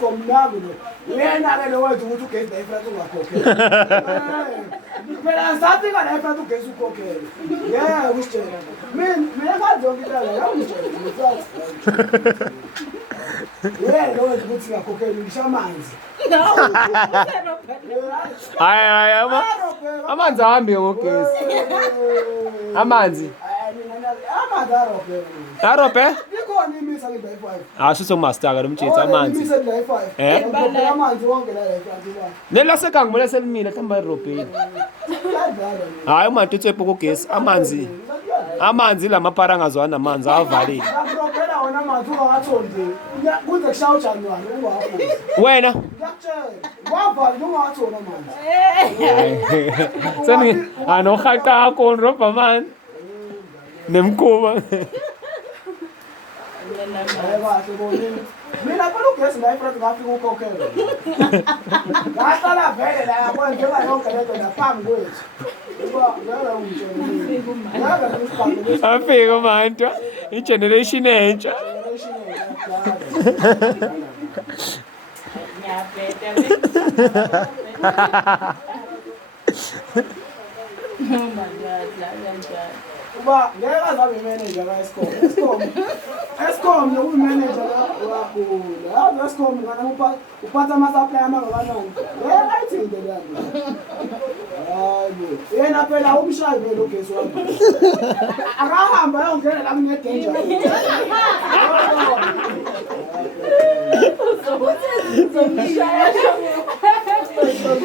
Komnako yena ke lo wethu ukuthi ugesi la ifront ungakhokhela phela sathi ka la ifront ugesi ukhokhela yeah usitshela mina ngazi yonke into la yangitshela yeah lo wethu ukuthi ngakhokhela ngisho amanzi hayi amanzi ahambi ngogesi amanzi arobhe ikhona imisa le Wi-Fi asho master lo mtshitsi amanzi imisa le Wi-Fi amanzi wonke la ifront nelasekangibona selimile thamba irobheni hayi uma tutswepo kugesi amanzi lamapara angazwana namanzi avalile phela wona amanzi ungawatholi kuze kushaya uJanuwari ungawaphuzi wena ngiyakutshela wavala ungawatholi amanzi seni anokhata akho robha man nemkuba mina phela ugesi la ifront ngafika ukhokhela ngahlala vele la yabona njenga yonke lento laphambi kwethu afika manje igeneration entsha uba ngeke azabe manager ka Eskom lo manager wakho la Eskom ngana uphatha ama supply amangakanani ayithi into leyo hayi yena phela umshayi vele ugesi wakho akahamba yongena la kune danger so